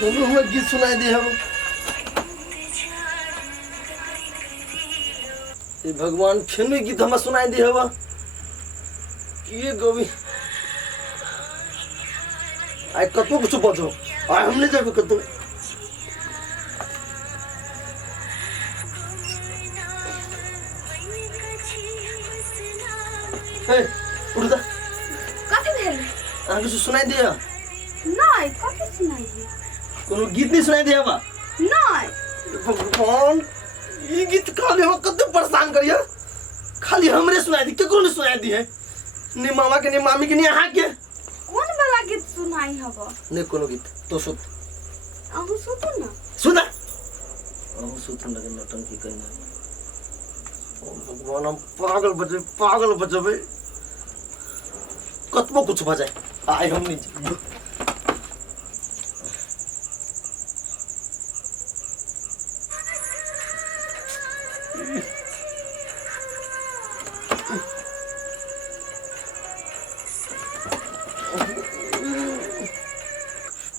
चलो हमें गीत सुनाई दे हम। ये भगवान फेनु गीत हमें सुनाई दे हवा कि गोवी आई कतो कुछ बचो आई हमने जब कतो हे उड़ जा कथी भेल आगे से सुनाई दिया नहीं कथी सुनाई दे कोनो गीत नहीं सुनाई दिया बा नहीं भगवान ये गीत खाली हम कते परेशान करिया खाली हमरे सुनाई दी केकरो नहीं सुनाई दी है ने मामा के ने मामी के ने यहाँ के कौन वाला गीत सुनाई हबो ने कोनो गीत तो सुत अहू सुतो ना सुना अब सुत लगे नौटंकी करना ओ भगवान हम पागल बचे कतबो कुछ बजाए आए हम नहीं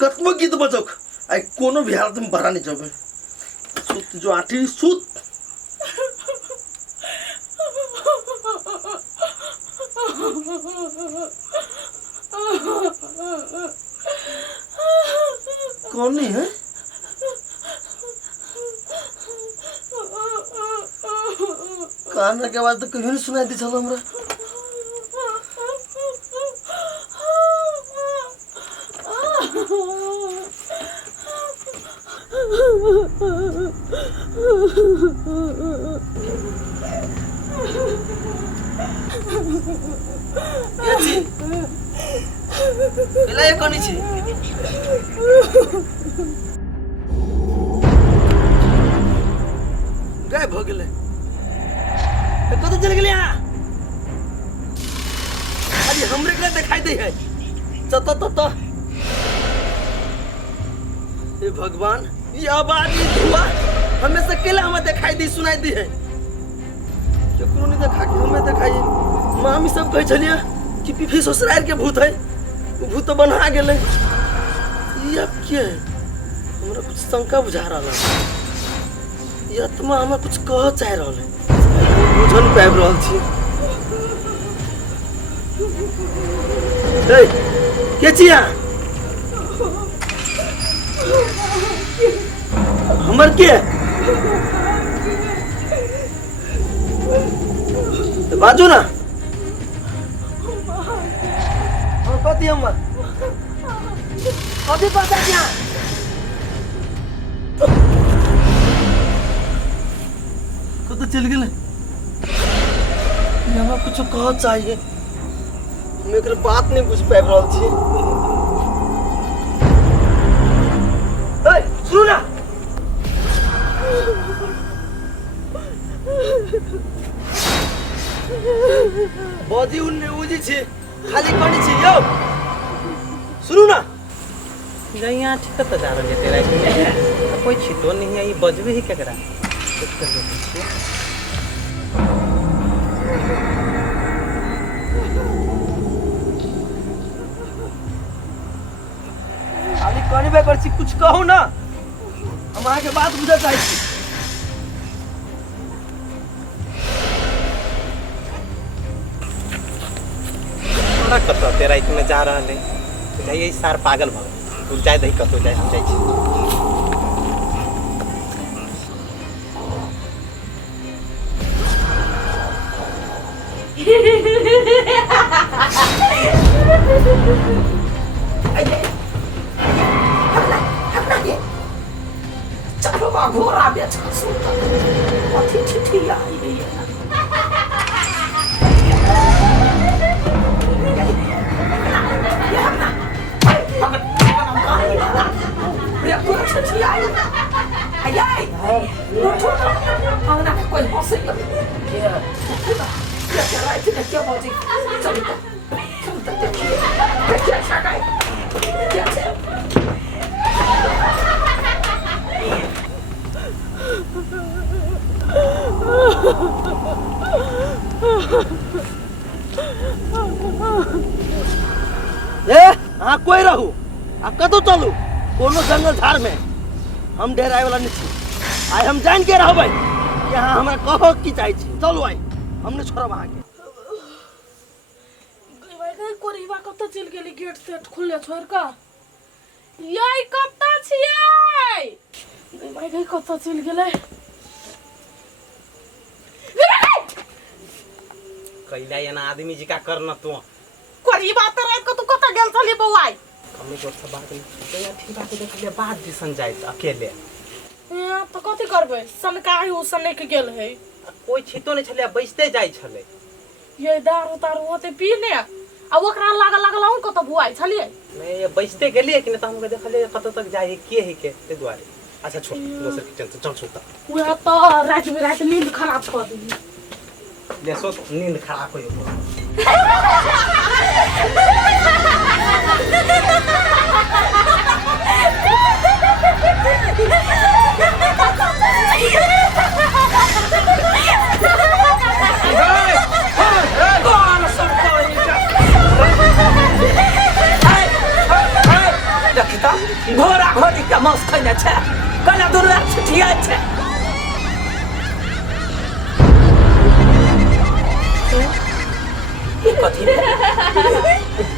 कतबो गीत बजक आई कोनो भी हालत में बरा नहीं जाबे सुत जो आठी सुत कौन नहीं है कान के आवाज तो कभी नहीं सुनाई दी चलो हमरा केला ये कोनी छी गायब हो गेले कतौ चल गेले यहाँ खाली हमरे के दिखाई दे है तो हे भगवान ये आवाज ये धुआं हमें से केला हमें दिखाई दी सुनाई दी है केकरो नहीं देखा के हमें दिखाई मामी सब कह छलिया कि पीफी ससुराल के भूत है वो भूत तो बना गेले ये अब क्या है हमरा कुछ शंका बुझा रहा है ये आत्मा हमें कुछ कह चाह रहा है बुझन पाबि रहल छी ए के छिया हमर के बाजू ना और कथी हमर कथी पता क्या कतो चल गेले हमरा कुछ कह चाहिए हम एक बात नहीं बुझ पाबि रहल छी ए सुन ना बॉडी उन्ने उजी छी खाली कनी छी यो सुनु ना यहाँ ठीक तो जा रहे तेरा कि कोई छितो नहीं है ये बजबे ही केकरा चेक कर देते छियै खाली कनिबे कर छी कुछ कहू ना हम आके बात बुझा चाहै छी थोड़ा कतो तेरा इतने जा रहा है जाइए सार पागल भ तू जाए दही कतो जाए हम जाई छी चलो घोड़ा बेच अथी ठिठिया कोई रहू आ कतो चलू कोनो जंगल झाड़ में हम डेराए वाला नहीं छी। आइ हम जान के रहबै यहाँ हमरा कहो की चाहे छी। चलो आइ हमने छोड़ा वहाँ के कोरिबा कब तक चल गेली गेट से खुले छोड़ का यई कब तक छियै भाई गई कब तक चल गेले कैला ये ना आदमी जी का करना तू कोरिबा त रात को तू कत गेल छली बौआई हमें जोर से बात नहीं तो यार ठीक बात देख ले बात दिसन जाए अकेले तो कथि करबे सनकाही उ सने के गेल है कोई छितो नहीं छले बैसते जाय छले ये दारू तारू होते पीने आ ओकरा लागल हम कत बुआई छलिए नहीं ये बैसते गेलिए कि त हमके देखले कत तक जाए के है के ते द्वारे अच्छा छोड़ दोसर के टेंशन चल सुता उहा तो रात में रात नींद खराब कर दी ले सो नींद खराब होई घोड़ा घोड़ी का मांस खाने छे कला दुनिया छिटिया छे कथी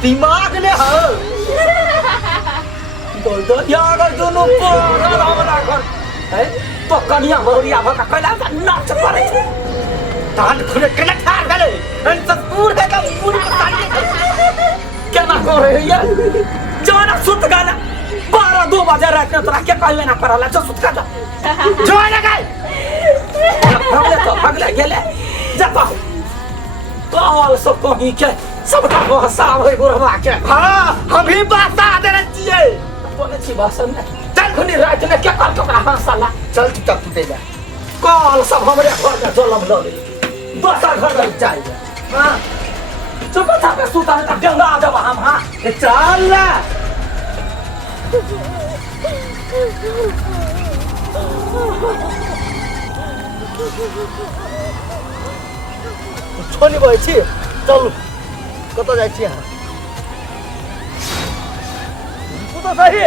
दिमाग ने हो बोल दो यार दोनों पर हमरा घर है तो कनिया मोरिया भका कला नाच पड़े छे तान खुले केना ठार गेले अन सब पूरे का पूरी बताइए केना करे ये जाना सुत गाना 12-2 बजे रात में तोरा के कहले ना परला जो सुत का जो ना गए भागले गेले जाता कॉल सब कहीं के सबका भाषा होई बुढ़वा के हां हम ही बता देने छिए बोले छी भाषण में चल खुनी रात में क्या कर कपड़ा हंसाला चल चुपचाप तू दे जा कॉल सब हमरे घर में जलम लो दोसर घर में जाए हां चुपचाप पे सुता है गंगा जब हम हां चल ना छोनी भए छी चल कत जाय छी यहाँ तू तो सही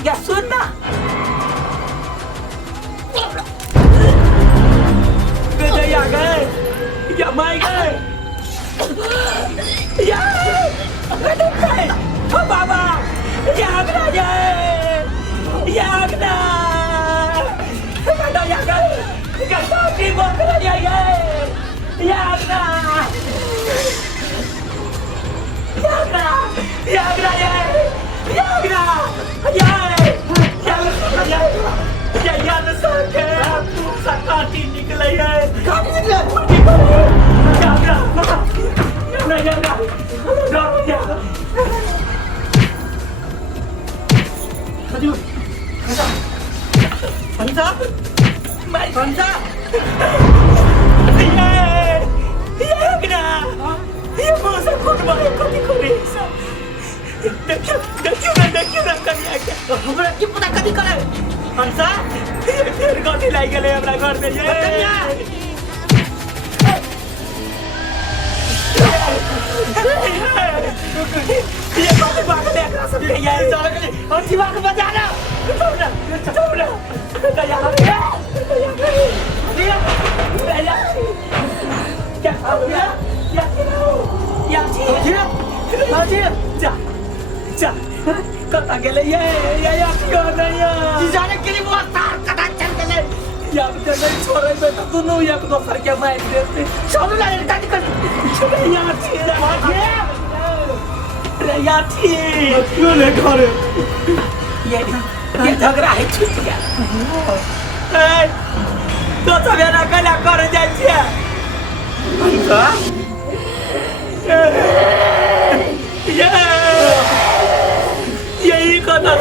Ya sudah. Gede ya guys. Ya mai guys. Ya. Gede guys. Baba. Ya gede ya. Ya gede. Gede ya guys. Gede di bawah ya guys. Ya gede. Ya gede. Ya gede ya. Ya gede. Ya. Ya sakit, aku sakit निकला है। कहाँ निकला? Ya. Aduh, Hansa, Hansa. Ya kena. Ya masa kau bayar kau dikoresa. देखियो ना कनिया के हमरा की पता कथि करे हंसा फिर कथि लाई गेले हमरा घर में ये कनिया ये बात देख रहा सब ये चल गए और जीवा को बजा ना चुप ना कया क्या हुआ या जा जा कता गेले ये क्यों नहीं है जाने के लिए वो तार कटा चल गेले या तो नहीं छोड़े तो दोनों या दोसर के मार देते चलो ना इनका निकल चलो यार रे याठी क्यों ले घरे ये झगड़ा है छूट गया ए तो सब ना कला कर जाय छियै अंसा यही कथा